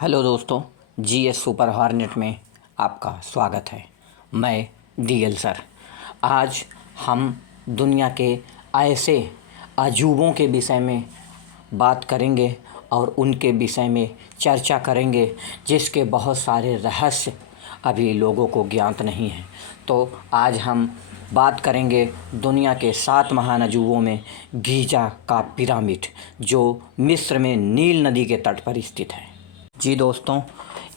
Hello दोस्तों, GS super hornet में आपका स्वागत है। मैं डीएल सर। आज हम दुनिया के ऐसे अजूबों के विषय में बात करेंगे और उनके विषय में चर्चा करेंगे जिसके बहुत सारे रहस्य अभी लोगों को ज्ञात नहीं हैं। तो आज हम बात करेंगे दुनिया के 7 महान अजूबों में गीज़ा का पिरामिड, जो मिस्र में नील नदी के तट पर स्थित है। जी दोस्तों,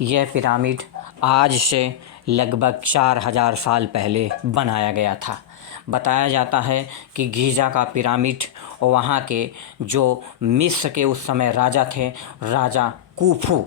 यह पिरामिड आज से लगभग 4000 साल पहले बनाया गया था। बताया जाता है कि गीज़ा का पिरामिड वहाँ के जो मिस्र के उस समय राजा थे, राजा कुफू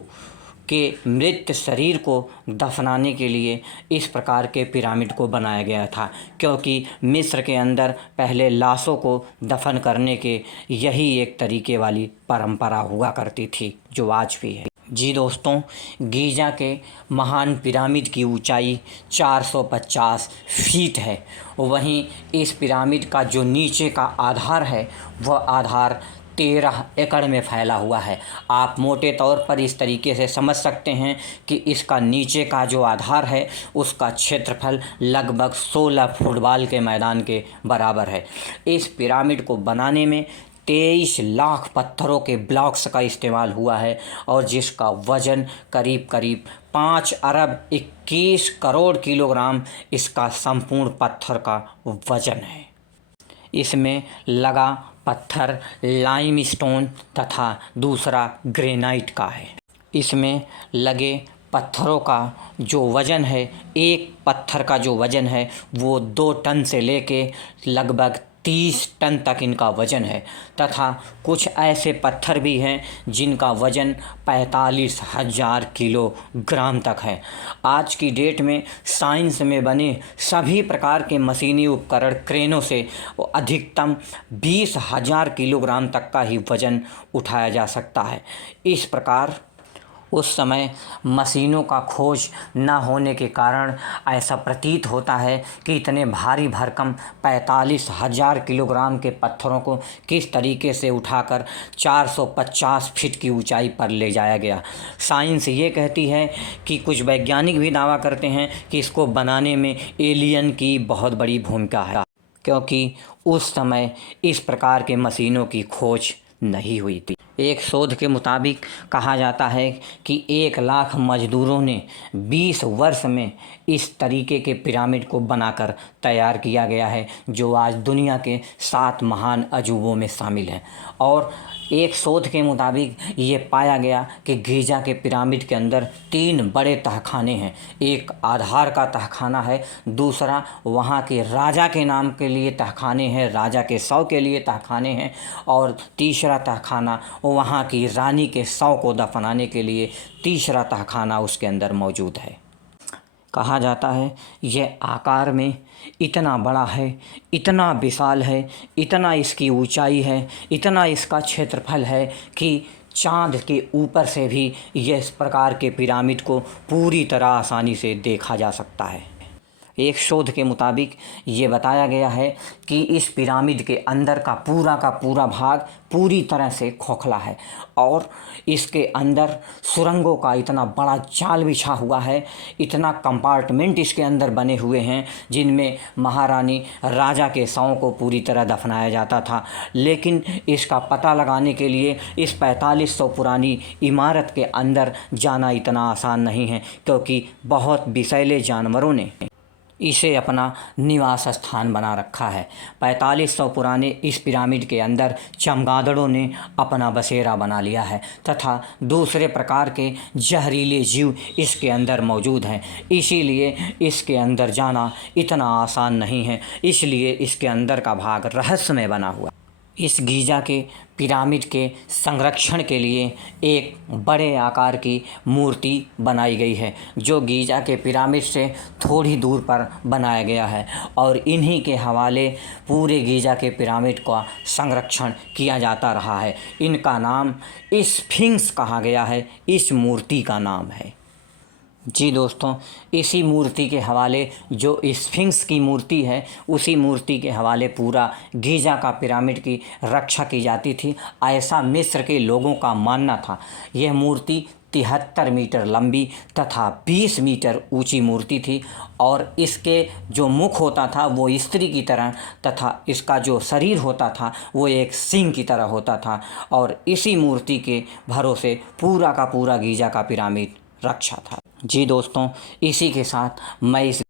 के मृत शरीर को दफनाने के लिए इस प्रकार के पिरामिड को बनाया गया था, क्योंकि मिस्र के अंदर पहले लाशों को दफन करने के यही एक तरीके वाली परंपरा हुआ करती थी, जो आज भी है। जी दोस्तों, गीज़ा के महान पिरामिड की ऊंचाई 450 फीट है। वहीं इस पिरामिड का जो नीचे का आधार है वह आधार 13 एकड़ में फैला हुआ है। आप मोटे तौर पर इस तरीके से समझ सकते हैं कि इसका नीचे का जो आधार है उसका क्षेत्रफल लगभग 16 फुटबॉल के मैदान के बराबर है। इस पिरामिड को बनाने में 23 लाख पत्थरों के ब्लॉक्स का इस्तेमाल हुआ है और जिसका वज़न करीब करीब 5 अरब 21 करोड़ किलोग्राम इसका संपूर्ण पत्थर का वज़न है। इसमें लगा पत्थर लाइमस्टोन तथा दूसरा ग्रेनाइट का है। इसमें लगे पत्थरों का जो वज़न है, एक पत्थर का जो वज़न है वो 2 टन से लेके लगभग 30 टन तक इनका वज़न है, तथा कुछ ऐसे पत्थर भी हैं जिनका वज़न 45,000 किलोग्राम तक है। आज की डेट में साइंस में बने सभी प्रकार के मशीनी उपकरण क्रेनों से अधिकतम 20,000 किलोग्राम तक का ही वज़न उठाया जा सकता है। इस प्रकार उस समय मशीनों का खोज न होने के कारण ऐसा प्रतीत होता है कि इतने भारी भरकम 45,000 किलोग्राम के पत्थरों को किस तरीके से उठाकर 450 फीट की ऊंचाई पर ले जाया गया। साइंस ये कहती है कि कुछ वैज्ञानिक भी दावा करते हैं कि इसको बनाने में एलियन की बहुत बड़ी भूमिका है, क्योंकि उस समय इस प्रकार के मशीनों की खोज नहीं हुई थी। एक शोध के मुताबिक कहा जाता है कि 1 लाख मजदूरों ने 20 वर्ष में इस तरीके के पिरामिड को बनाकर तैयार किया गया है, जो आज दुनिया के 7 महान अजूबों में शामिल है। और एक शोध के मुताबिक ये पाया गया कि गीज़ा के पिरामिड के अंदर 3 बड़े तहखाने हैं। एक आधार का तहखाना है, दूसरा वहाँ के राजा के नाम के लिए तहखाने हैं, राजा के शव के लिए तहखाने हैं, और तीसरा तहखाना वहाँ की रानी के शव को दफनाने के लिए तीसरा तहखाना उसके अंदर मौजूद है। कहा जाता है यह आकार में इतना बड़ा है, इतना विशाल है, इतना इसकी ऊंचाई है, इतना इसका क्षेत्रफल है कि चाँद के ऊपर से भी इस प्रकार के पिरामिड को पूरी तरह आसानी से देखा जा सकता है। एक शोध के मुताबिक ये बताया गया है कि इस पिरामिड के अंदर का पूरा भाग पूरी तरह से खोखला है और इसके अंदर सुरंगों का इतना बड़ा जाल बिछा हुआ है, इतना कंपार्टमेंट इसके अंदर बने हुए हैं जिनमें महारानी राजा के शवों को पूरी तरह दफनाया जाता था। लेकिन इसका पता लगाने के लिए इस 4500 पुरानी इमारत के अंदर जाना इतना आसान नहीं है, क्योंकि बहुत विषैले जानवरों ने इसे अपना निवास स्थान बना रखा है। 4500 पुराने इस पिरामिड के अंदर चमगादड़ों ने अपना बसेरा बना लिया है तथा दूसरे प्रकार के जहरीले जीव इसके अंदर मौजूद हैं। इसीलिए इसके अंदर जाना इतना आसान नहीं है, इसलिए इसके अंदर का भाग रहस्यमय बना हुआ। इस गीज़ा के पिरामिड के संरक्षण के लिए एक बड़े आकार की मूर्ति बनाई गई है, जो गीज़ा के पिरामिड से थोड़ी दूर पर बनाया गया है, और इन्हीं के हवाले पूरे गीज़ा के पिरामिड का संरक्षण किया जाता रहा है। इनका नाम स्फिंक्स कहा गया है, इस मूर्ति का नाम है। जी दोस्तों, इसी मूर्ति के हवाले, जो स्फिंक्स की मूर्ति है, उसी मूर्ति के हवाले पूरा गीज़ा का पिरामिड की रक्षा की जाती थी। ऐसा मिस्र के लोगों का मानना था। यह मूर्ति 73 मीटर लंबी तथा 20 मीटर ऊंची मूर्ति थी और इसके जो मुख होता था वो स्त्री की तरह तथा इसका जो शरीर होता था वो एक सिंह की तरह होता था और इसी मूर्ति के भरोसे पूरा का पूरा गीज़ा का पिरामिड रक्षा था। जी दोस्तों, इसी के साथ मैं इस